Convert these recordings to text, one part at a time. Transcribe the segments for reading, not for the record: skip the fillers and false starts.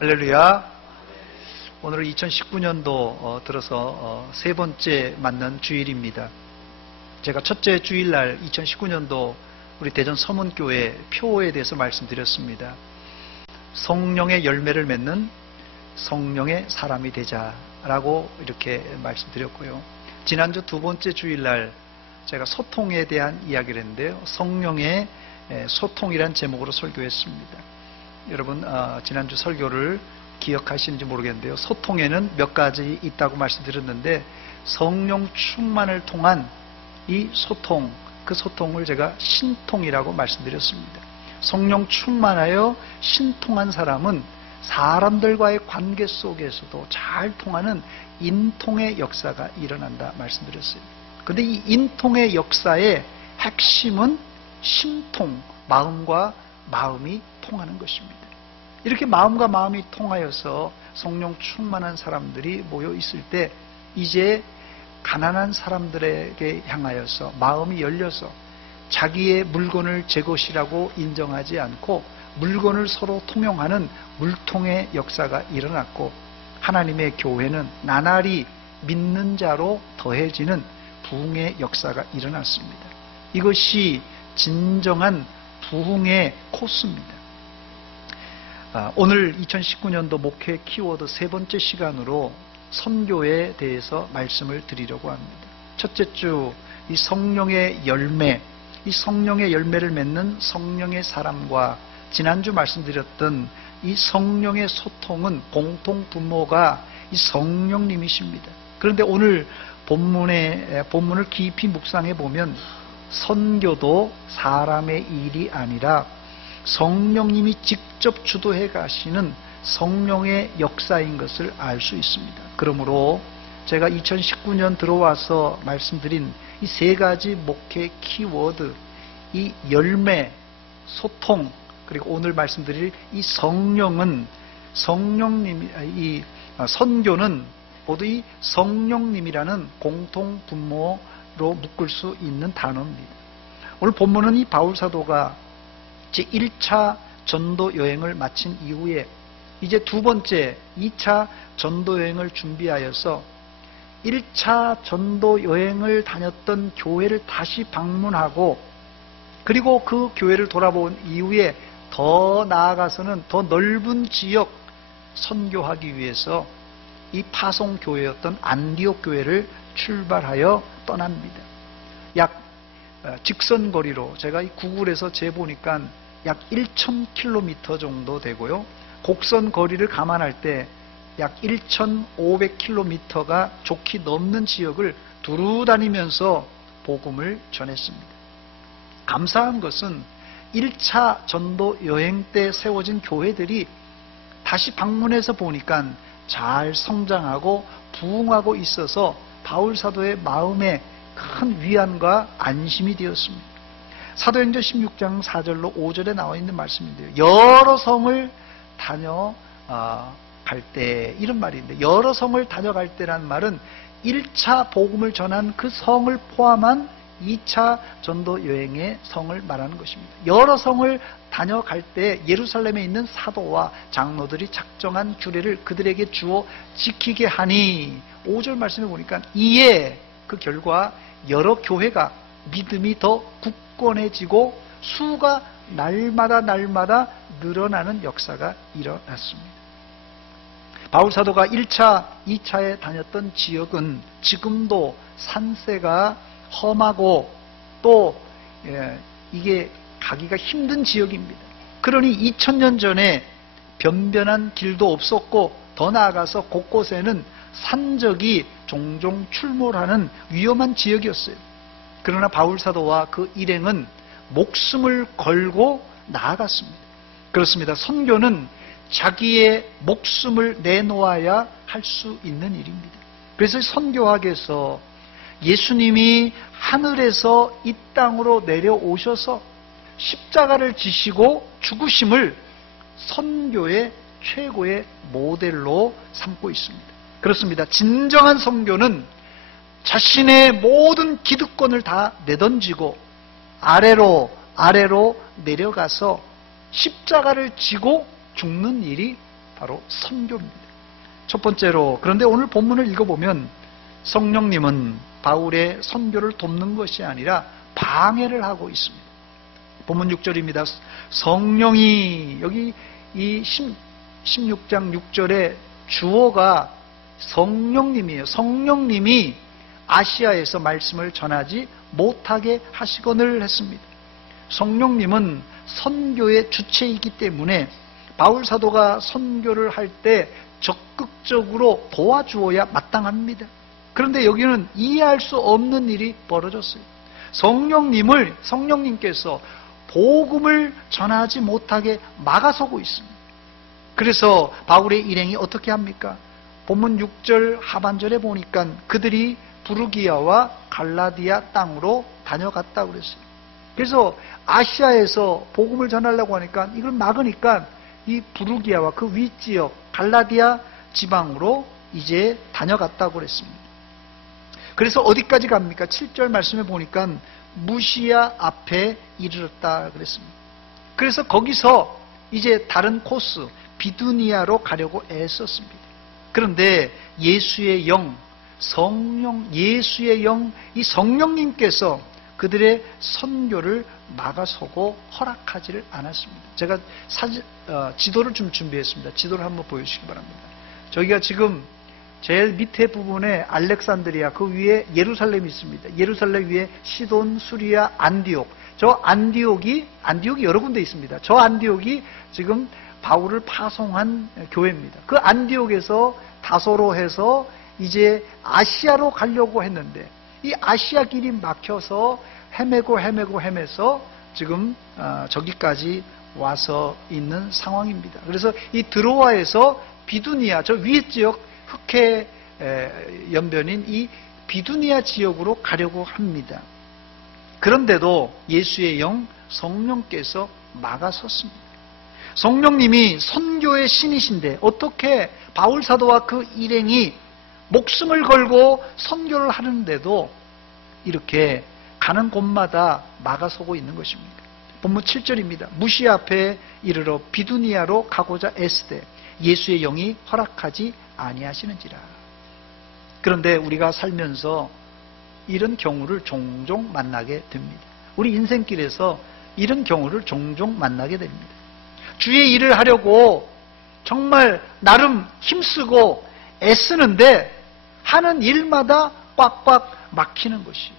할렐루야. 오늘은 2019년도 들어서 세 번째 맞는 주일입니다. 제가 첫째 주일날 2019년도 우리 대전 서문교회 표에 대해서 말씀드렸습니다. 성령의 열매를 맺는 성령의 사람이 되자라고 이렇게 말씀드렸고요. 지난주 두 번째 주일날 제가 소통에 대한 이야기를 했는데요. 성령의 소통이란 제목으로 설교했습니다. 여러분 지난주 설교를 기억하시는지 모르겠는데요. 소통에는 몇 가지 있다고 말씀드렸는데 성령 충만을 통한 이 소통, 그 소통을 제가 신통이라고 말씀드렸습니다. 성령 충만하여 신통한 사람은 사람들과의 관계 속에서도 잘 통하는 인통의 역사가 일어난다 말씀드렸어요. 그런데 이 인통의 역사의 핵심은 심통, 마음과 마음이 통하는 것입니다. 이렇게 마음과 마음이 통하여서 성령 충만한 사람들이 모여 있을 때 이제 가난한 사람들에게 향하여서 마음이 열려서 자기의 물건을 제 것이라고 인정하지 않고 물건을 서로 통용하는 물통의 역사가 일어났고 하나님의 교회는 나날이 믿는 자로 더해지는 부흥의 역사가 일어났습니다. 이것이 진정한 부흥의 코스입니다. 오늘 2019년도 목회 키워드 세 번째 시간으로 선교에 대해서 말씀을 드리려고 합니다. 첫째 주 이 성령의 열매, 이 성령의 열매를 맺는 성령의 사람과 지난주 말씀드렸던 이 성령의 소통은 공통 분모가 이 성령님이십니다. 그런데 오늘 본문을 깊이 묵상해 보면 선교도 사람의 일이 아니라 성령님이 직접 주도해 가시는 성령의 역사인 것을 알 수 있습니다. 그러므로 제가 2019년 들어와서 말씀드린 이 세 가지 목회 키워드, 이 열매, 소통, 그리고 오늘 말씀드릴 이 성령은 이 선교는 모두 이 성령님이라는 공통 분모로 묶을 수 있는 단어입니다. 오늘 본문은 이 바울 사도가 제1차 전도 여행을 마친 이후에 이제 두 번째 2차 전도 여행을 준비하여서 1차 전도 여행을 다녔던 교회를 다시 방문하고 그리고 그 교회를 돌아본 이후에 더 나아가서는 더 넓은 지역 선교하기 위해서 이 파송 교회였던 안디옥 교회를 출발하여 떠납니다. 약 직선 거리로 제가 이 구글에서 재보니까 약 1,000km 정도 되고요. 곡선 거리를 감안할 때 약 1,500km가 좋게 넘는 지역을 두루 다니면서 복음을 전했습니다. 감사한 것은 1차 전도 여행 때 세워진 교회들이 다시 방문해서 보니까 잘 성장하고 부흥하고 있어서 바울 사도의 마음에 큰 위안과 안심이 되었습니다. 사도행전 16장 4절로 5절에 나와 있는 말씀인데요. 여러 성을 다녀갈 때 이런 말인데 여러 성을 다녀갈 때란 말은 1차 복음을 전한 그 성을 포함한 2차 전도 여행의 성을 말하는 것입니다. 여러 성을 다녀갈 때 예루살렘에 있는 사도와 장로들이 작정한 규례를 그들에게 주어 지키게 하니 5절 말씀에 보니까 이에 그 결과 여러 교회가 믿음이 더 굳건해지고 수가 날마다 늘어나는 역사가 일어났습니다. 바울 사도가 1차, 2차에 다녔던 지역은 지금도 산세가 험하고 또 이게 가기가 힘든 지역입니다. 그러니 2000년 전에 변변한 길도 없었고 더 나아가서 곳곳에는 산적이 종종 출몰하는 위험한 지역이었어요. 그러나 바울 사도와 그 일행은 목숨을 걸고 나아갔습니다. 그렇습니다. 선교는 자기의 목숨을 내놓아야 할 수 있는 일입니다. 그래서 선교학에서 예수님이 하늘에서 이 땅으로 내려오셔서 십자가를 지시고 죽으심을 선교의 최고의 모델로 삼고 있습니다. 그렇습니다. 진정한 선교는 자신의 모든 기득권을 다 내던지고 아래로 내려가서 십자가를 지고 죽는 일이 바로 선교입니다. 첫 번째로, 그런데 오늘 본문을 읽어보면 성령님은 바울의 선교를 돕는 것이 아니라 방해를 하고 있습니다. 본문 6절입니다. 성령이, 여기 이 16장 6절에 주어가 성령님이에요. 성령님이 아시아에서 말씀을 전하지 못하게 하시거늘 했습니다. 성령님은 선교의 주체이기 때문에 바울 사도가 선교를 할 때 적극적으로 도와주어야 마땅합니다. 그런데 여기는 이해할 수 없는 일이 벌어졌어요. 성령님께서 복음을 전하지 못하게 막아서고 있습니다. 그래서 바울의 일행이 어떻게 합니까? 본문 6절 하반절에 보니까 그들이 부르기아와 갈라디아 땅으로 다녀갔다고 그랬어요. 그래서 아시아에서 복음을 전하려고 하니까 이걸 막으니까 이 부르기아와 그 윗지역 갈라디아 지방으로 이제 다녀갔다고 그랬습니다. 그래서 어디까지 갑니까? 7절 말씀에 보니까 무시아 앞에 이르렀다 그랬습니다. 그래서 거기서 이제 다른 코스 비두니아로 가려고 애썼습니다. 그런데 예수의 영, 예수의 영, 이 성령님께서 그들의 선교를 막아서고 허락하지를 않았습니다. 제가 지도를 좀 준비했습니다. 지도를 한번 보여주시기 바랍니다. 저기가 지금 제일 밑에 부분에 알렉산드리아, 그 위에 예루살렘이 있습니다. 예루살렘 위에 시돈, 수리아, 안디옥. 저 안디옥이 여러 군데 있습니다. 저 안디옥이 지금 바울을 파송한 교회입니다. 그 안디옥에서 다소로 해서 이제 아시아로 가려고 했는데 이 아시아 길이 막혀서 헤매서 지금 저기까지 와서 있는 상황입니다. 그래서 이 드로아에서 비두니아, 저 위에 지역 흑해 연변인 이 비두니아 지역으로 가려고 합니다. 그런데도 예수의 영 성령께서 막아섰습니다. 성령님이 선교의 신이신데 어떻게 바울 사도와 그 일행이 목숨을 걸고 선교를 하는데도 이렇게 가는 곳마다 막아서고 있는 것입니까? 본문 7절입니다. 무시아 앞에 이르러 비두니아로 가고자 애쓰되 예수의 영이 허락하지 아니하시는지라. 그런데 우리가 살면서 이런 경우를 종종 만나게 됩니다. 우리 인생길에서 이런 경우를 종종 만나게 됩니다. 주의 일을 하려고 정말 나름 힘쓰고 애쓰는데 하는 일마다 꽉꽉 막히는 것이에요.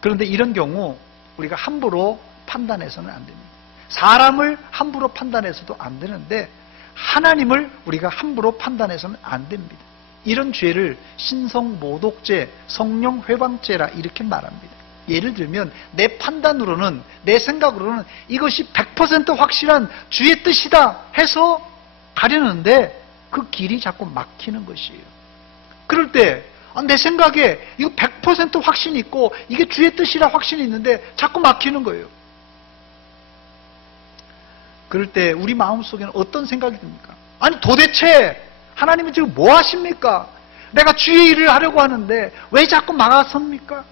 그런데 이런 경우 우리가 함부로 판단해서는 안 됩니다. 사람을 함부로 판단해서도 안 되는데 하나님을 우리가 함부로 판단해서는 안 됩니다. 이런 죄를 신성모독죄, 성령회방죄라 이렇게 말합니다. 예를 들면 내 판단으로는, 내 생각으로는 이것이 100% 확실한 주의 뜻이다 해서 가려는데 그 길이 자꾸 막히는 것이에요. 그럴 때 내 생각에 이거 100% 확신이 있고 이게 주의 뜻이라 확신이 있는데 자꾸 막히는 거예요. 그럴 때 우리 마음속에는 어떤 생각이 듭니까? 아니 도대체 하나님은 지금 뭐 하십니까? 내가 주의 일을 하려고 하는데 왜 자꾸 막아섭니까?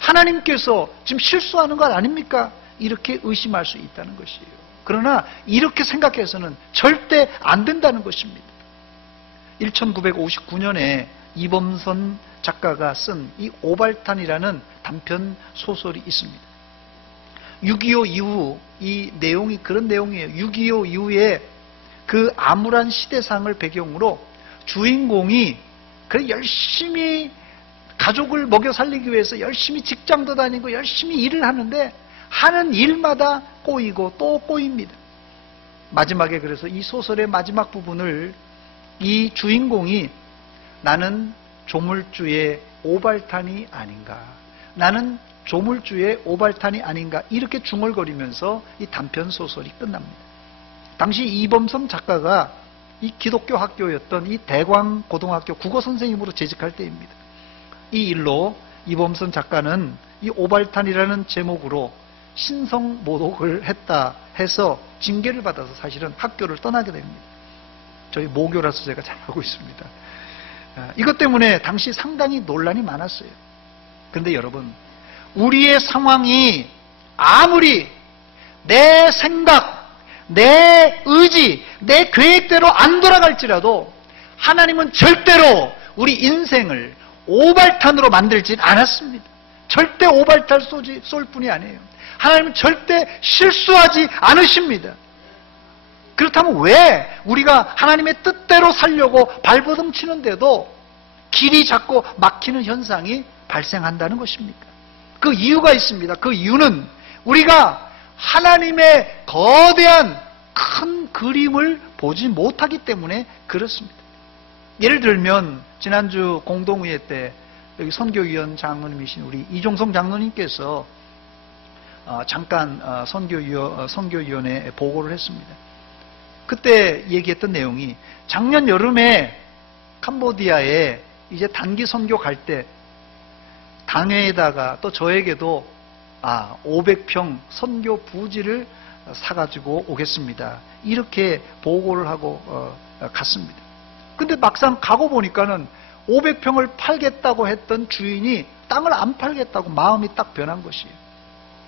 하나님께서 지금 실수하는 것 아닙니까? 이렇게 의심할 수 있다는 것이에요. 그러나 이렇게 생각해서는 절대 안 된다는 것입니다. 1959년에 이범선 작가가 쓴 이 오발탄이라는 단편 소설이 있습니다. 6.25 이후 이 내용이 그런 내용이에요. 6.25 이후에 그 암울한 시대상을 배경으로 주인공이 그래 열심히 가족을 먹여 살리기 위해서 열심히 직장도 다니고 열심히 일을 하는데 하는 일마다 꼬이고 또 꼬입니다. 마지막에 그래서 이 소설의 마지막 부분을 이 주인공이 나는 조물주의 오발탄이 아닌가, 나는 조물주의 오발탄이 아닌가 이렇게 중얼거리면서 이 단편 소설이 끝납니다. 당시 이범선 작가가 이 기독교 학교였던 이 대광고등학교 국어선생님으로 재직할 때입니다. 이 일로 이범선 작가는 이 오발탄이라는 제목으로 신성모독을 했다 해서 징계를 받아서 사실은 학교를 떠나게 됩니다. 저희 모교라서 제가 잘 알고 있습니다. 이것 때문에 당시 상당히 논란이 많았어요. 그런데 여러분, 우리의 상황이 아무리 내 생각, 내 의지, 내 계획대로 안 돌아갈지라도 하나님은 절대로 우리 인생을 오발탄으로 만들진 않았습니다. 절대 오발탄 쏠 뿐이 아니에요. 하나님은 절대 실수하지 않으십니다. 그렇다면 왜 우리가 하나님의 뜻대로 살려고 발버둥 치는데도 길이 자꾸 막히는 현상이 발생한다는 것입니까? 그 이유가 있습니다. 그 이유는 우리가 하나님의 거대한 큰 그림을 보지 못하기 때문에 그렇습니다. 예를 들면 지난주 공동의회 때 여기 선교위원 장로님이신 우리 이종성 장로님께서 잠깐 선교위원회에 보고를 했습니다. 그때 얘기했던 내용이 작년 여름에 캄보디아에 이제 단기 선교 갈 때 당회에다가 또 저에게도 500평 선교 부지를 사가지고 오겠습니다. 이렇게 보고를 하고 갔습니다. 근데 막상 가고 보니까는 500평을 팔겠다고 했던 주인이 땅을 안 팔겠다고 마음이 딱 변한 것이에요.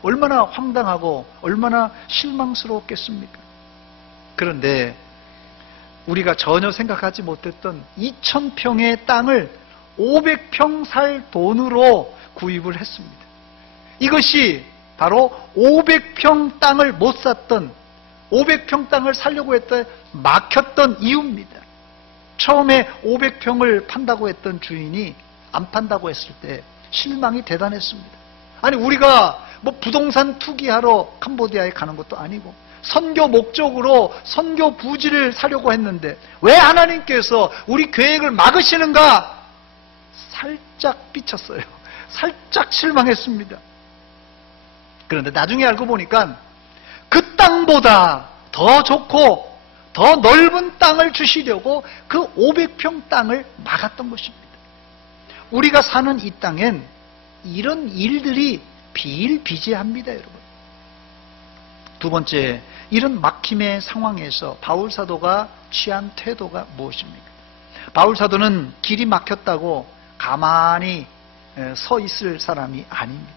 얼마나 황당하고 얼마나 실망스러웠겠습니까? 그런데 우리가 전혀 생각하지 못했던 2000평의 땅을 500평 살 돈으로 구입을 했습니다. 이것이 바로 500평 땅을 못 샀던, 500평 땅을 사려고 했던 막혔던 이유입니다. 처음에 500평을 판다고 했던 주인이 안 판다고 했을 때 실망이 대단했습니다. 아니 우리가 뭐 부동산 투기하러 캄보디아에 가는 것도 아니고 선교 목적으로 선교 부지를 사려고 했는데 왜 하나님께서 우리 계획을 막으시는가? 살짝 삐쳤어요. 살짝 실망했습니다. 그런데 나중에 알고 보니까 그 땅보다 더 좋고 더 넓은 땅을 주시려고 그 500평 땅을 막았던 것입니다. 우리가 사는 이 땅엔 이런 일들이 비일비재합니다, 여러분. 두 번째, 이런 막힘의 상황에서 바울 사도가 취한 태도가 무엇입니까? 바울 사도는 길이 막혔다고 가만히 서 있을 사람이 아닙니다.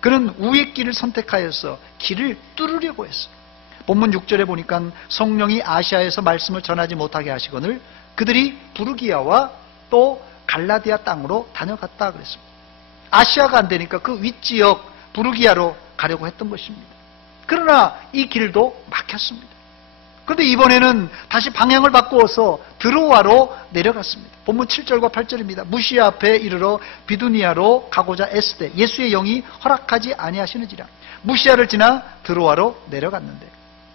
그는 우의 길을 선택하여서 길을 뚫으려고 했어요. 본문 6절에 보니까 성령이 아시아에서 말씀을 전하지 못하게 하시거늘 그들이 부르기아와 또 갈라디아 땅으로 다녀갔다 그랬습니다. 아시아가 안 되니까 그 윗지역 부르기아로 가려고 했던 것입니다. 그러나 이 길도 막혔습니다. 그런데 이번에는 다시 방향을 바꾸어서 드로아로 내려갔습니다. 본문 7절과 8절입니다. 무시아 앞에 이르러 비두니아로 가고자 애쓰되 예수의 영이 허락하지 아니하시는지라. 무시아를 지나 드로아로 내려갔는데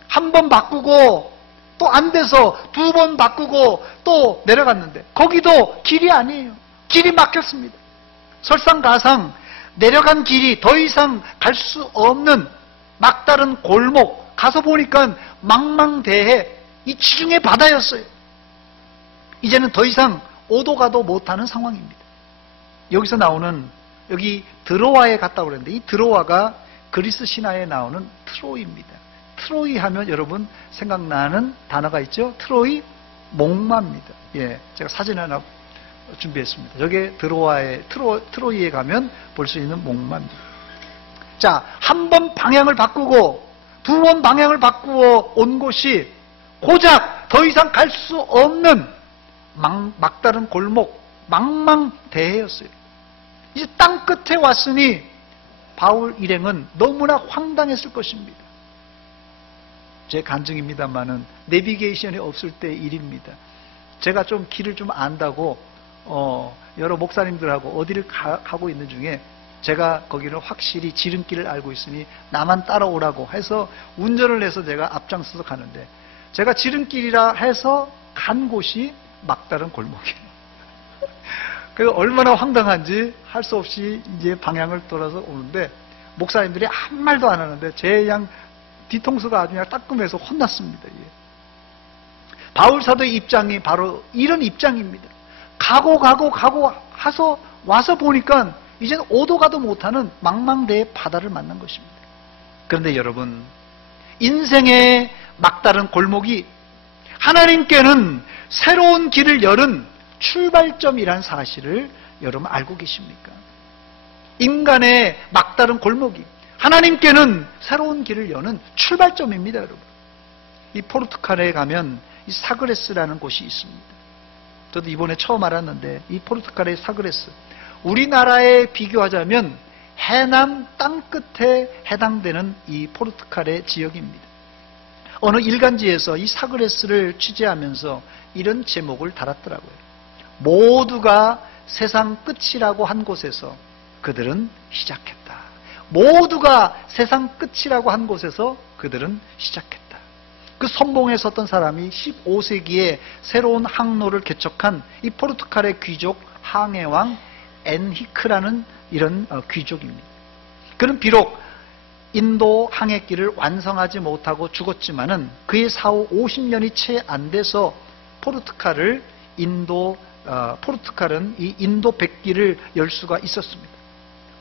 한 번 바꾸고 또 안 돼서 두 번 바꾸고 또 내려갔는데 거기도 길이 아니에요. 길이 막혔습니다. 설상가상 내려간 길이 더 이상 갈 수 없는 막다른 골목, 가서 보니까 망망대해 이 지중해 바다였어요. 이제는 더 이상 오도 가도 못하는 상황입니다. 여기서 나오는, 여기 드로아에 갔다고 그랬는데 이 드로아가 그리스 신화에 나오는 트로이입니다. 트로이 하면 여러분 생각나는 단어가 있죠? 트로이 목마입니다. 예, 제가 사진 하나 준비했습니다. 저게 드로아에, 트로이에 가면 볼 수 있는 목마입니다. 자, 한 번 방향을 바꾸고 두 번 방향을 바꾸어 온 곳이 고작 더 이상 갈 수 없는 막다른 골목, 망망대해였어요. 이제 땅 끝에 왔으니 바울 일행은 너무나 황당했을 것입니다. 제 간증입니다만은 내비게이션이 없을 때 일입니다. 제가 좀 길을 좀 안다고 여러 목사님들하고 어디를 가고 있는 중에 제가 거기는 확실히 지름길을 알고 있으니 나만 따라오라고 해서 운전을 해서 제가 앞장서서 가는데 제가 지름길이라 해서 간 곳이 막다른 골목이에요. 그 얼마나 황당한지 할 수 없이 이제 방향을 돌아서 오는데 목사님들이 아무 말도 안 하는데 제 양 뒤통수가 아주 그냥 따끔해서 혼났습니다. 바울 사도의 입장이 바로 이런 입장입니다. 가고 해서 와서 보니까 이제는 오도 가도 못하는 망망대해 바다를 만난 것입니다. 그런데 여러분, 인생의 막다른 골목이 하나님께는 새로운 길을 여는 출발점이란 사실을 여러분 알고 계십니까? 인간의 막다른 골목이 하나님께는 새로운 길을 여는 출발점입니다, 여러분. 이 포르투갈에 가면 이 사그레스라는 곳이 있습니다. 저도 이번에 처음 알았는데 이 포르투갈의 사그레스, 우리나라에 비교하자면 해남 땅끝에 해당되는 이 포르투갈의 지역입니다. 어느 일간지에서 이 사그레스를 취재하면서 이런 제목을 달았더라고요. 모두가 세상 끝이라고 한 곳에서 그들은 시작했다. 모두가 세상 끝이라고 한 곳에서 그들은 시작했다. 그 선봉에 섰던 사람이 15세기에 새로운 항로를 개척한 이 포르투갈의 귀족 항해왕 엔히크라는 이런 귀족입니다. 그는 비록 인도 항해길을 완성하지 못하고 죽었지만은 그의 사후 50년이 채 안 돼서 포르투갈은 이 인도 백기를 열 수가 있었습니다.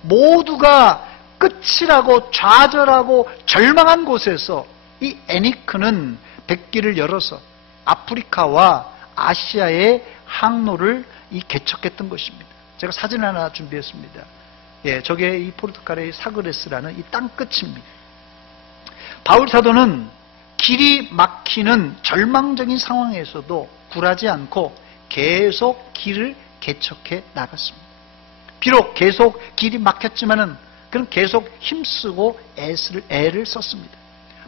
모두가 끝이라고 좌절하고 절망한 곳에서 이 에니크는 백기를 열어서 아프리카와 아시아의 항로를 개척했던 것입니다. 제가 사진 하나 준비했습니다. 예, 저게 이 포르투갈의 사그레스라는 이 땅끝입니다. 바울 사도는 길이 막히는 절망적인 상황에서도 굴하지 않고 계속 길을 개척해 나갔습니다. 비록 계속 길이 막혔지만은 그는 계속 힘쓰고 애를 썼습니다.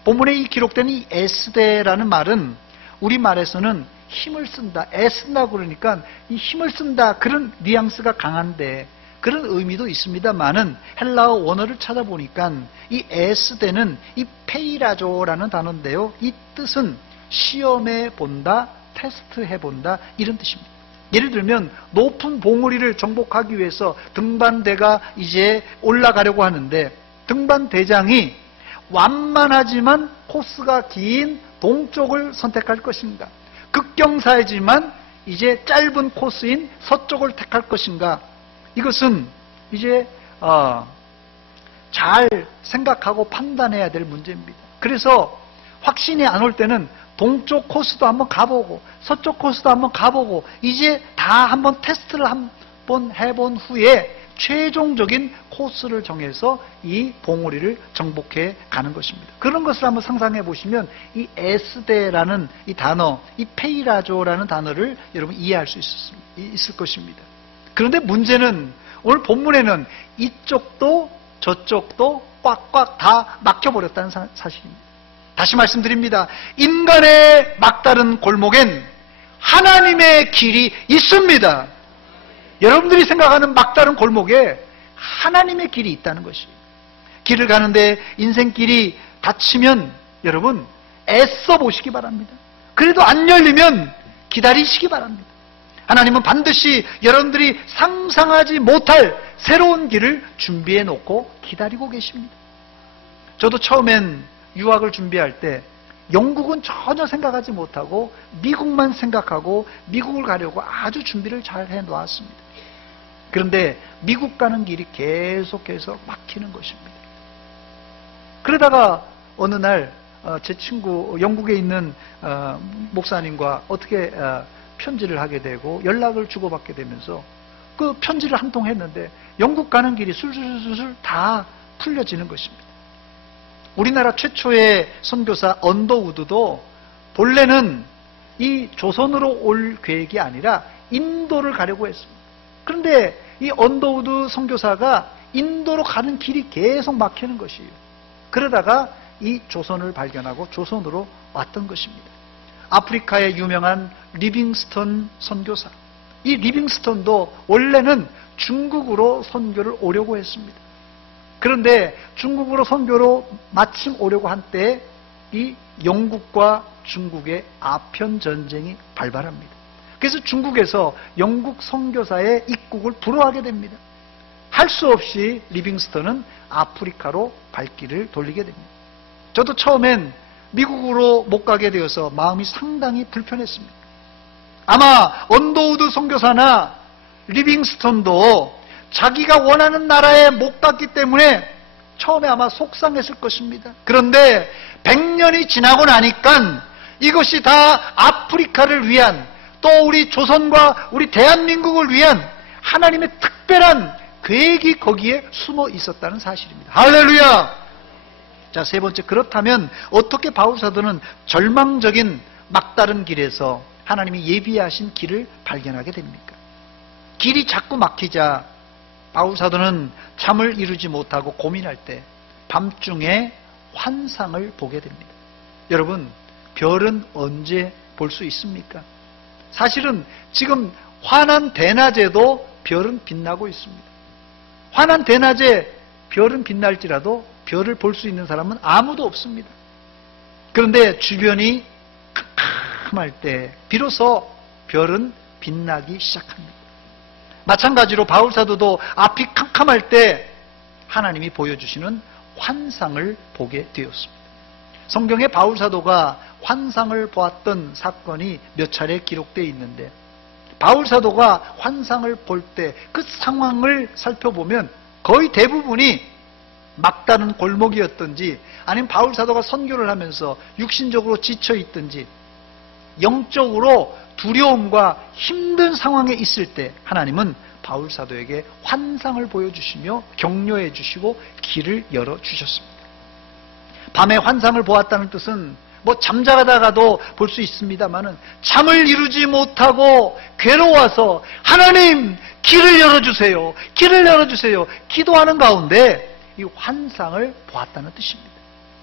본문에 이 기록된 이 애쓰다라는 말은 우리말에서는 힘을 쓴다, 애쓴다 그러니까 이 힘을 쓴다 그런 뉘앙스가 강한데 그런 의미도 있습니다만은 헬라어 원어를 찾아보니까 이 애쓰다는 이 페이라조라는 단어인데요. 이 뜻은 시험해 본다, 테스트해 본다 이런 뜻입니다. 예를 들면 높은 봉우리를 정복하기 위해서 등반대가 이제 올라가려고 하는데 등반대장이 완만하지만 코스가 긴 동쪽을 선택할 것인가, 극경사이지만 이제 짧은 코스인 서쪽을 택할 것인가, 이것은 이제 잘 생각하고 판단해야 될 문제입니다. 그래서 확신이 안 올 때는 동쪽 코스도 한번 가보고 서쪽 코스도 한번 가보고 이제 다 한번 테스트를 한번 해본 후에 최종적인 코스를 정해서 이 봉우리를 정복해 가는 것입니다. 그런 것을 한번 상상해 보시면 이 에스데라는 이 단어, 이 페이라조라는 단어를 여러분 이해할 수 있을 것입니다. 그런데 문제는 오늘 본문에는 이쪽도 저쪽도 꽉꽉 다 막혀버렸다는 사실입니다. 다시 말씀드립니다. 인간의 막다른 골목엔 하나님의 길이 있습니다. 여러분들이 생각하는 막다른 골목에 하나님의 길이 있다는 것이에요. 길을 가는데 인생길이 닫히면 여러분 애써 보시기 바랍니다. 그래도 안 열리면 기다리시기 바랍니다. 하나님은 반드시 여러분들이 상상하지 못할 새로운 길을 준비해 놓고 기다리고 계십니다. 저도 처음엔 유학을 준비할 때 영국은 전혀 생각하지 못하고 미국만 생각하고 미국을 가려고 아주 준비를 잘 해놓았습니다. 그런데 미국 가는 길이 계속해서 막히는 것입니다. 그러다가 어느 날 제 친구 영국에 있는 목사님과 어떻게 편지를 하게 되고 연락을 주고받게 되면서 그 편지를 한 통 했는데 영국 가는 길이 술술술술 다 풀려지는 것입니다. 우리나라 최초의 선교사 언더우드도 본래는 이 조선으로 올 계획이 아니라 인도를 가려고 했습니다. 그런데 이 언더우드 선교사가 인도로 가는 길이 계속 막히는 것이에요. 그러다가 이 조선을 발견하고 조선으로 왔던 것입니다. 아프리카의 유명한 리빙스턴 선교사, 이 리빙스턴도 원래는 중국으로 선교를 오려고 했습니다. 그런데 중국으로 선교로 마침 오려고 한 때 이 영국과 중국의 아편 전쟁이 발발합니다. 그래서 중국에서 영국 선교사의 입국을 불허하게 됩니다. 할 수 없이 리빙스턴은 아프리카로 발길을 돌리게 됩니다. 저도 처음엔 미국으로 못 가게 되어서 마음이 상당히 불편했습니다. 아마 언더우드 선교사나 리빙스턴도 자기가 원하는 나라에 못 갔기 때문에 처음에 아마 속상했을 것입니다. 그런데 100년이 지나고 나니까 이것이 다 아프리카를 위한, 또 우리 조선과 우리 대한민국을 위한 하나님의 특별한 계획이 거기에 숨어 있었다는 사실입니다. 할렐루야! 자, 세 번째, 그렇다면 어떻게 바울사도는 절망적인 막다른 길에서 하나님이 예비하신 길을 발견하게 됩니까? 길이 자꾸 막히자 바울사도는 잠을 이루지 못하고 고민할 때 밤중에 환상을 보게 됩니다. 여러분, 별은 언제 볼 수 있습니까? 사실은 지금 환한 대낮에도 별은 빛나고 있습니다. 환한 대낮에 별은 빛날지라도 별을 볼 수 있는 사람은 아무도 없습니다. 그런데 주변이 캄캄할 때 비로소 별은 빛나기 시작합니다. 마찬가지로 바울사도도 앞이 캄캄할 때 하나님이 보여주시는 환상을 보게 되었습니다. 성경에 바울사도가 환상을 보았던 사건이 몇 차례 기록되어 있는데, 바울사도가 환상을 볼 때 그 상황을 살펴보면 거의 대부분이 막다른 골목이었던지, 아니면 바울사도가 선교를 하면서 육신적으로 지쳐있든지 영적으로 두려움과 힘든 상황에 있을 때 하나님은 바울사도에게 환상을 보여주시며 격려해 주시고 길을 열어주셨습니다. 밤에 환상을 보았다는 뜻은 잠자다가도 볼 수 있습니다만은, 잠을 이루지 못하고 괴로워서 하나님 길을 열어주세요, 길을 열어주세요 기도하는 가운데 이 환상을 보았다는 뜻입니다.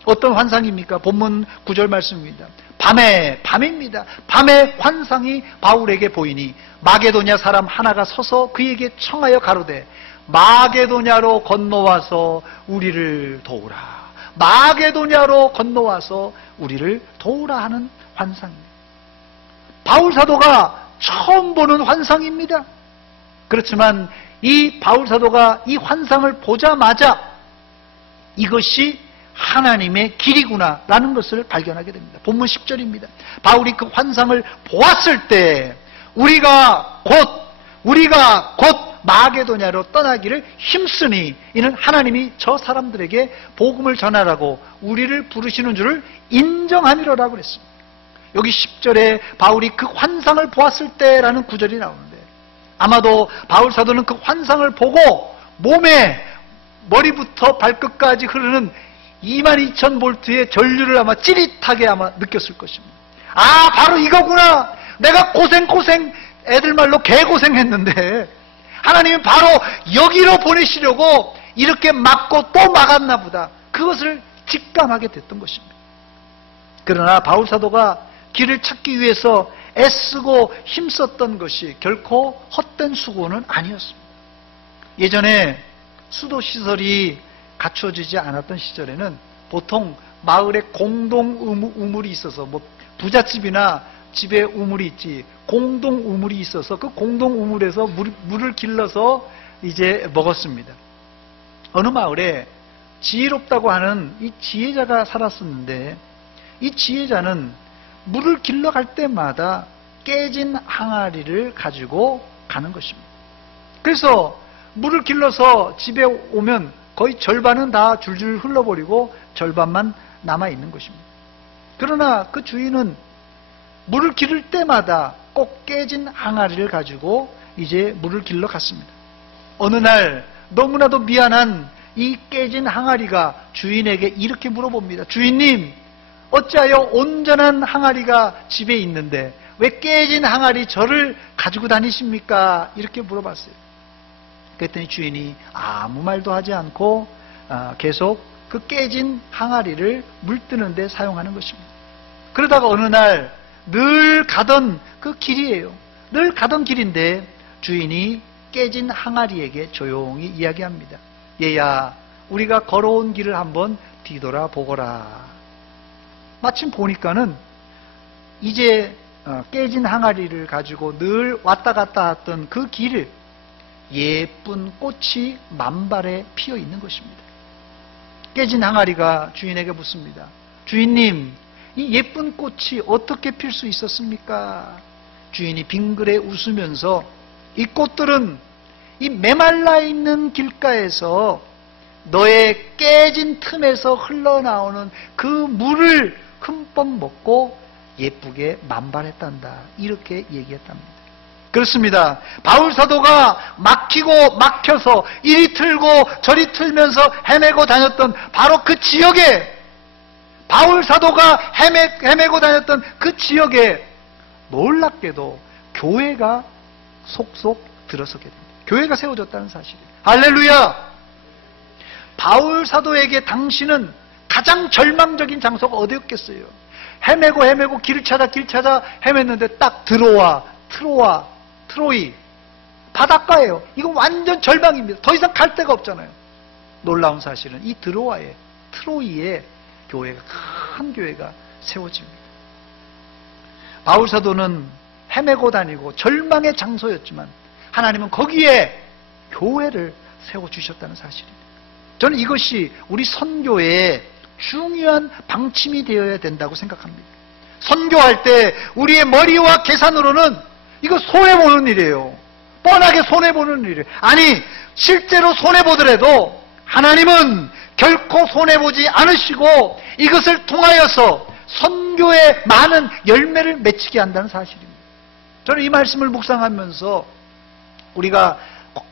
어떤 환상입니까? 본문 9절 말씀입니다. 밤입니다. 밤에 환상이 바울에게 보이니 마게도냐 사람 하나가 서서 그에게 청하여 가로되 마게도냐로 건너와서 우리를 도우라. 마게도냐로 건너와서 우리를 도우라 하는 환상입니다. 바울사도가 처음 보는 환상입니다. 그렇지만 이 바울사도가 이 환상을 보자마자 이것이 하나님의 길이구나 라는 것을 발견하게 됩니다. 본문 10절입니다. 바울이 그 환상을 보았을 때 우리가 곧 마게도냐로 떠나기를 힘쓰니 이는 하나님이 저 사람들에게 복음을 전하라고 우리를 부르시는 줄을 인정함이로라고 그랬습니다. 여기 10절에 바울이 그 환상을 보았을 때라는 구절이 나오는데, 아마도 바울사도는 그 환상을 보고 몸에 머리부터 발끝까지 흐르는 22,000볼트의 전류를 아마 찌릿하게 느꼈을 것입니다. 아, 바로 이거구나. 내가 고생 애들 말로 개고생했는데 하나님이 바로 여기로 보내시려고 이렇게 막고 또 막았나 보다. 그것을 직감하게 됐던 것입니다. 그러나 바울사도가 길을 찾기 위해서 애쓰고 힘썼던 것이 결코 헛된 수고는 아니었습니다. 예전에 수도시설이 갖춰지지 않았던 시절에는 보통 마을에 공동 우물이 있어서, 부잣집이나 집에 우물이 있지, 공동 우물이 있어서 그 공동 우물에서 물을 길러서 이제 먹었습니다. 어느 마을에 지혜롭다고 하는 이 지혜자가 살았었는데, 이 지혜자는 물을 길러 갈 때마다 깨진 항아리를 가지고 가는 것입니다. 그래서 물을 길러서 집에 오면 거의 절반은 다 줄줄 흘러버리고 절반만 남아있는 것입니다. 그러나 그 주인은 물을 기를 때마다 꼭 깨진 항아리를 가지고 이제 물을 길러 갔습니다. 어느 날 너무나도 미안한 이 깨진 항아리가 주인에게 이렇게 물어봅니다. 주인님, 어찌하여 온전한 항아리가 집에 있는데 왜 깨진 항아리 저를 가지고 다니십니까? 이렇게 물어봤어요. 그랬더니 주인이 아무 말도 하지 않고 계속 그 깨진 항아리를 물 뜨는 데 사용하는 것입니다. 그러다가 어느 날 늘 가던 그 길이에요. 늘 가던 길인데 주인이 깨진 항아리에게 조용히 이야기합니다. 얘야, 우리가 걸어온 길을 한번 뒤돌아보거라. 마침 보니까는 이제 깨진 항아리를 가지고 늘 왔다 갔다 했던 그 길을 예쁜 꽃이 만발에 피어 있는 것입니다. 깨진 항아리가 주인에게 묻습니다. 주인님, 이 예쁜 꽃이 어떻게 필 수 있었습니까? 주인이 빙그레 웃으면서 이 꽃들은 이 메말라 있는 길가에서 너의 깨진 틈에서 흘러나오는 그 물을 흠뻑 먹고 예쁘게 만발했단다. 이렇게 얘기했답니다. 그렇습니다. 바울 사도가 막히고 막혀서 이리 틀고 저리 틀면서 헤매고 다녔던 바로 그 지역에 바울 사도가 헤매고 다녔던 그 지역에 놀랍게도 교회가 속속 들어서게 됩니다. 교회가 세워졌다는 사실이에요. 할렐루야! 바울 사도에게 당신은 가장 절망적인 장소가 어디였겠어요? 헤매고 길을 찾아 헤맸는데 딱 트로이 바닷가예요. 이건 완전 절망입니다. 더 이상 갈 데가 없잖아요. 놀라운 사실은 이 트로이에 큰 교회가 세워집니다. 바울 사도는 헤매고 다니고 절망의 장소였지만 하나님은 거기에 교회를 세워주셨다는 사실입니다. 저는 이것이 우리 선교의 중요한 방침이 되어야 된다고 생각합니다. 선교할 때 우리의 머리와 계산으로는 이거 손해보는 일이에요. 뻔하게 손해보는 일이에요. 아니, 실제로 손해보더라도 하나님은 결코 손해보지 않으시고 이것을 통하여서 선교에 많은 열매를 맺히게 한다는 사실입니다. 저는 이 말씀을 묵상하면서 우리가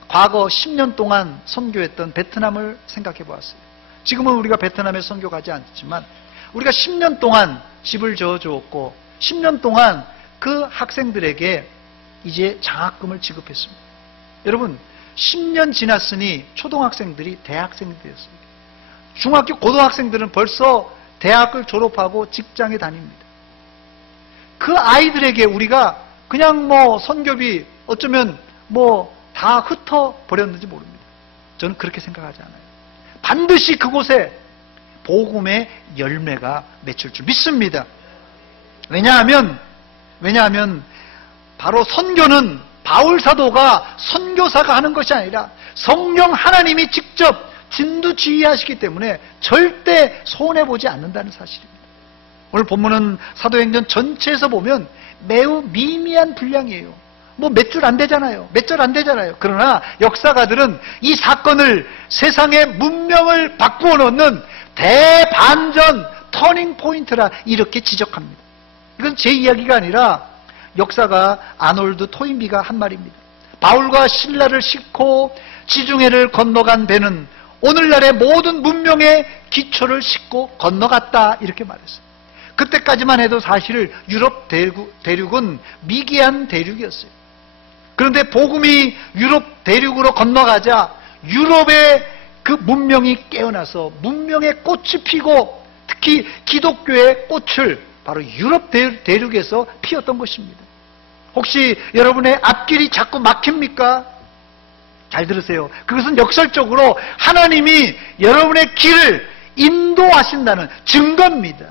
과거 10년 동안 선교했던 베트남을 생각해 보았어요. 지금은 우리가 베트남에 선교 가지 않지만 우리가 10년 동안 집을 지어주었고 10년 동안 그 학생들에게 이제 장학금을 지급했습니다. 여러분, 10년 지났으니 초등학생들이 대학생이 되었습니다. 중학교, 고등학생들은 벌써 대학을 졸업하고 직장에 다닙니다. 그 아이들에게 우리가 그냥 선교비 어쩌면 다 흩어버렸는지 모릅니다. 저는 그렇게 생각하지 않아요. 반드시 그곳에 복음의 열매가 맺힐 줄 믿습니다. 왜냐하면 바로 선교는 바울 사도가 선교사가 하는 것이 아니라 성령 하나님이 직접 진두지휘하시기 때문에 절대 손해보지 않는다는 사실입니다. 오늘 본문은 사도행전 전체에서 보면 매우 미미한 분량이에요. 몇 줄 안 되잖아요. 몇 절 안 되잖아요. 그러나 역사가들은 이 사건을 세상의 문명을 바꾸어 놓는 대반전 터닝 포인트라 이렇게 지적합니다. 이건 제 이야기가 아니라 역사가 아놀드 토인비가 한 말입니다. 바울과 신라를 싣고 지중해를 건너간 배는 오늘날의 모든 문명의 기초를 싣고 건너갔다 이렇게 말했어요. 그때까지만 해도 사실 유럽 대륙은 미개한 대륙이었어요. 그런데 복음이 유럽 대륙으로 건너가자 유럽의 그 문명이 깨어나서 문명의 꽃이 피고 특히 기독교의 꽃을 바로 유럽 대륙에서 피웠던 것입니다. 혹시 여러분의 앞길이 자꾸 막힙니까? 잘 들으세요. 그것은 역설적으로 하나님이 여러분의 길을 인도하신다는 증거입니다.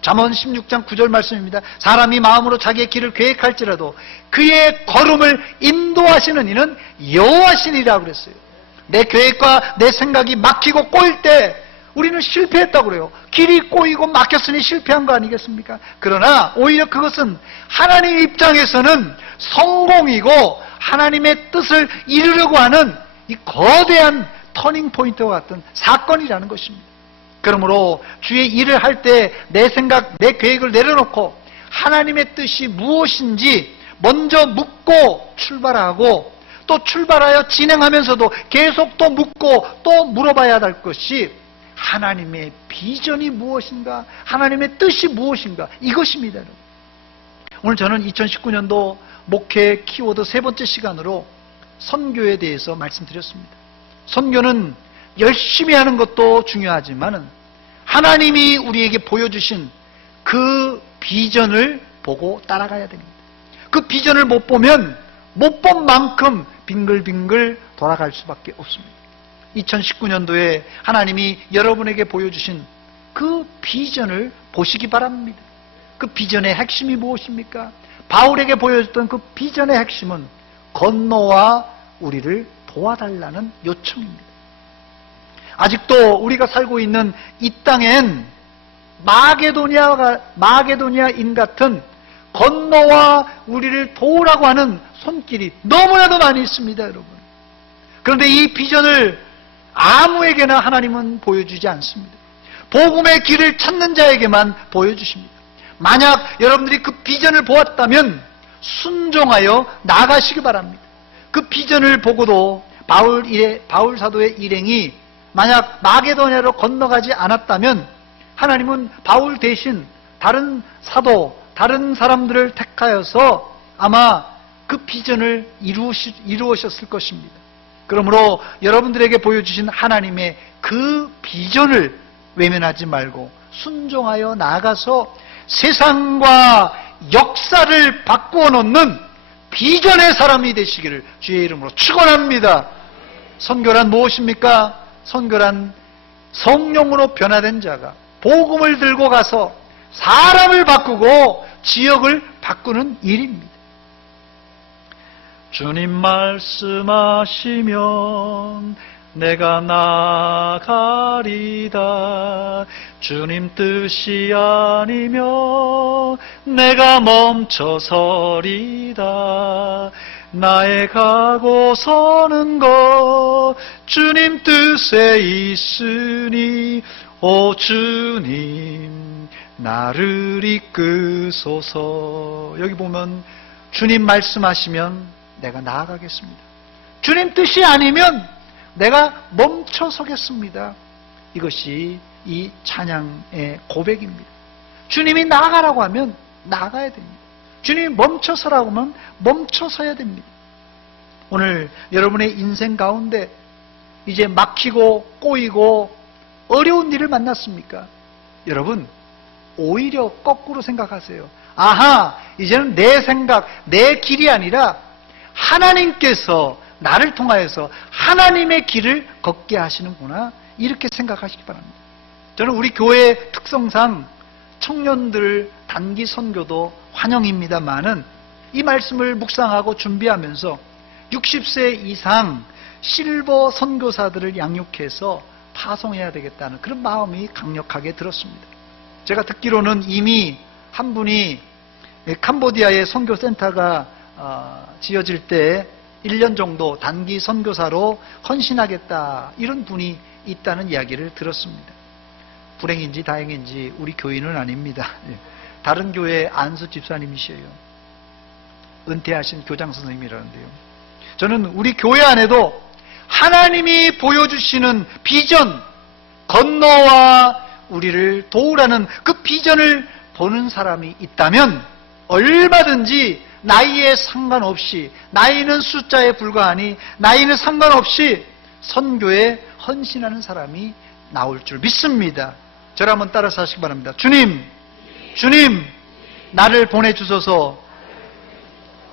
잠언 16장 9절 말씀입니다. 사람이 마음으로 자기의 길을 계획할지라도 그의 걸음을 인도하시는 이는 여호와시니라고 그랬어요. 내 계획과 내 생각이 막히고 꼬일 때 우리는 실패했다고 그래요. 길이 꼬이고 막혔으니 실패한 거 아니겠습니까? 그러나 오히려 그것은 하나님 입장에서는 성공이고 하나님의 뜻을 이루려고 하는 이 거대한 터닝 포인트와 같은 사건이라는 것입니다. 그러므로 주의 일을 할 때 내 생각, 내 계획을 내려놓고 하나님의 뜻이 무엇인지 먼저 묻고 출발하고 또 출발하여 진행하면서도 계속 또 묻고 또 물어봐야 할 것이 하나님의 비전이 무엇인가, 하나님의 뜻이 무엇인가, 이것입니다. 오늘 저는 2019년도 목회 키워드 세 번째 시간으로 선교에 대해서 말씀드렸습니다. 선교는 열심히 하는 것도 중요하지만 하나님이 우리에게 보여주신 그 비전을 보고 따라가야 됩니다. 그 비전을 못 보면 못 본 만큼 빙글빙글 돌아갈 수밖에 없습니다. 2019년도에 하나님이 여러분에게 보여주신 그 비전을 보시기 바랍니다. 그 비전의 핵심이 무엇입니까? 바울에게 보여줬던 그 비전의 핵심은 건너와 우리를 도와달라는 요청입니다. 아직도 우리가 살고 있는 이 땅엔 마게도니아인 같은 건너와 우리를 도우라고 하는 손길이 너무나도 많이 있습니다, 여러분. 그런데 이 비전을 아무에게나 하나님은 보여주지 않습니다. 복음의 길을 찾는 자에게만 보여주십니다. 만약 여러분들이 그 비전을 보았다면 순종하여 나가시기 바랍니다. 그 비전을 보고도 바울 사도의 일행이 만약 마게도냐로 건너가지 않았다면 하나님은 바울 대신 다른 사도, 다른 사람들을 택하여서 아마 그 비전을 이루으셨을 것입니다. 그러므로 여러분들에게 보여주신 하나님의 그 비전을 외면하지 말고 순종하여 나아가서 세상과 역사를 바꾸어 놓는 비전의 사람이 되시기를 주의 이름으로 축원합니다. 선교란 무엇입니까? 선교란 성령으로 변화된 자가 복음을 들고 가서 사람을 바꾸고 지역을 바꾸는 일입니다. 주님 말씀하시면 내가 나가리다. 주님 뜻이 아니면 내가 멈춰서리다. 나의 가고 서는 것 주님 뜻에 있으니 오 주님 나를 이끄소서. 여기 보면 주님 말씀하시면 내가 나아가겠습니다. 주님 뜻이 아니면 내가 멈춰서겠습니다. 이것이 이 찬양의 고백입니다. 주님이 나아가라고 하면 나아가야 됩니다. 주님이 멈춰서라고 하면 멈춰서야 됩니다. 오늘 여러분의 인생 가운데 이제 막히고 꼬이고 어려운 일을 만났습니까? 여러분 오히려 거꾸로 생각하세요. 아하, 이제는 내 생각, 내 길이 아니라 하나님께서 나를 통하여서 하나님의 길을 걷게 하시는구나, 이렇게 생각하시기 바랍니다. 저는 우리 교회 특성상 청년들 단기 선교도 환영입니다만은 이 말씀을 묵상하고 준비하면서 60세 이상 실버 선교사들을 양육해서 파송해야 되겠다는 그런 마음이 강력하게 들었습니다. 제가 듣기로는 이미 한 분이 캄보디아의 선교센터가 지어질 때 1년 정도 단기 선교사로 헌신하겠다, 이런 분이 있다는 이야기를 들었습니다. 불행인지 다행인지 우리 교인은 아닙니다. 다른 교회 안수 집사님이셔요. 은퇴하신 교장 선생님이라는데요. 저는 우리 교회 안에도 하나님이 보여주시는 비전, 건너와 우리를 도우라는 그 비전을 보는 사람이 있다면 얼마든지 나이에 상관없이, 나이는 숫자에 불과하니 나이는 상관없이 선교에 헌신하는 사람이 나올 줄 믿습니다. 저를 한번 따라서 하시기 바랍니다. 주님, 주님, 나를 보내주소서.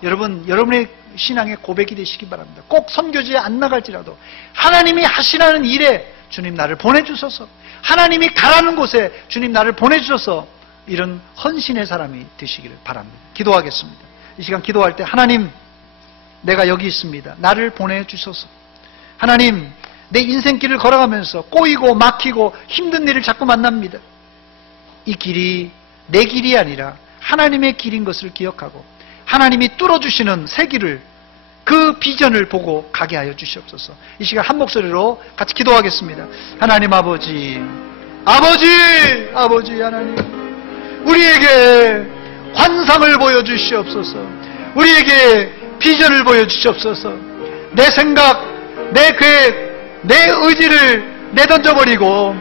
여러분, 여러분의 신앙의 고백이 되시기 바랍니다. 꼭 선교지에 안 나갈지라도 하나님이 하시라는 일에 주님 나를 보내주소서, 하나님이 가라는 곳에 주님 나를 보내주소서, 이런 헌신의 사람이 되시기를 바랍니다. 기도하겠습니다. 이 시간 기도할 때 하나님, 내가 여기 있습니다. 나를 보내주소서. 하나님, 내 인생길을 걸어가면서 꼬이고 막히고 힘든 일을 자꾸 만납니다. 이 길이 내 길이 아니라 하나님의 길인 것을 기억하고 하나님이 뚫어주시는 새 길을, 그 비전을 보고 가게 하여 주시옵소서. 이 시간 한 목소리로 같이 기도하겠습니다. 하나님 아버지, 아버지 하나님, 우리에게 환상을 보여주시옵소서. 우리에게 비전을 보여주시옵소서. 내 생각, 내 계획, 내 의지를 내던져버리고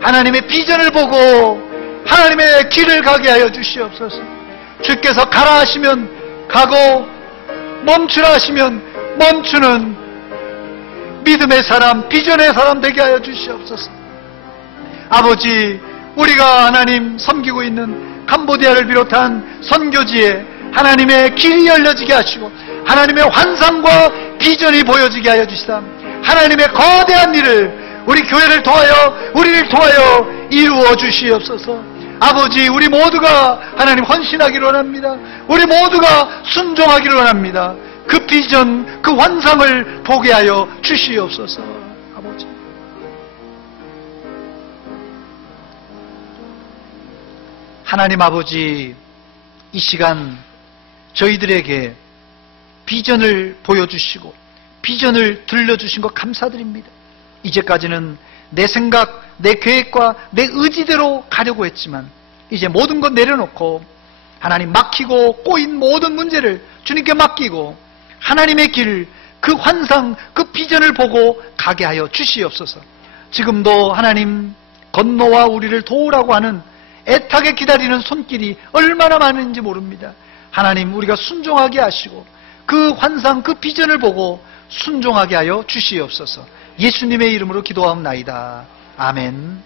하나님의 비전을 보고 하나님의 길을 가게 하여 주시옵소서. 주께서 가라 하시면 가고 멈추라 하시면 멈추는 믿음의 사람, 비전의 사람 되게 하여 주시옵소서. 아버지, 우리가 하나님 섬기고 있는 캄보디아를 비롯한 선교지에 하나님의 길이 열려지게 하시고 하나님의 환상과 비전이 보여지게 하여 주시다. 하나님의 거대한 일을 우리 교회를 통하여, 우리를 통하여 이루어 주시옵소서. 아버지, 우리 모두가 하나님 헌신하기를 원합니다. 우리 모두가 순종하기를 원합니다. 그 비전, 그 환상을 보게 하여 주시옵소서. 아버지, 하나님 아버지, 이 시간 저희들에게 비전을 보여주시고 비전을 들려주신 것 감사드립니다. 이제까지는 내 생각, 내 계획과 내 의지대로 가려고 했지만 이제 모든 것 내려놓고 하나님, 막히고 꼬인 모든 문제를 주님께 맡기고 하나님의 길, 그 환상, 그 비전을 보고 가게 하여 주시옵소서. 지금도 하나님 건너와 우리를 도우라고 하는 애타게 기다리는 손길이 얼마나 많은지 모릅니다. 하나님, 우리가 순종하게 하시고 그 환상, 그 비전을 보고 순종하게 하여 주시옵소서. 예수님의 이름으로 기도하옵나이다. 아멘.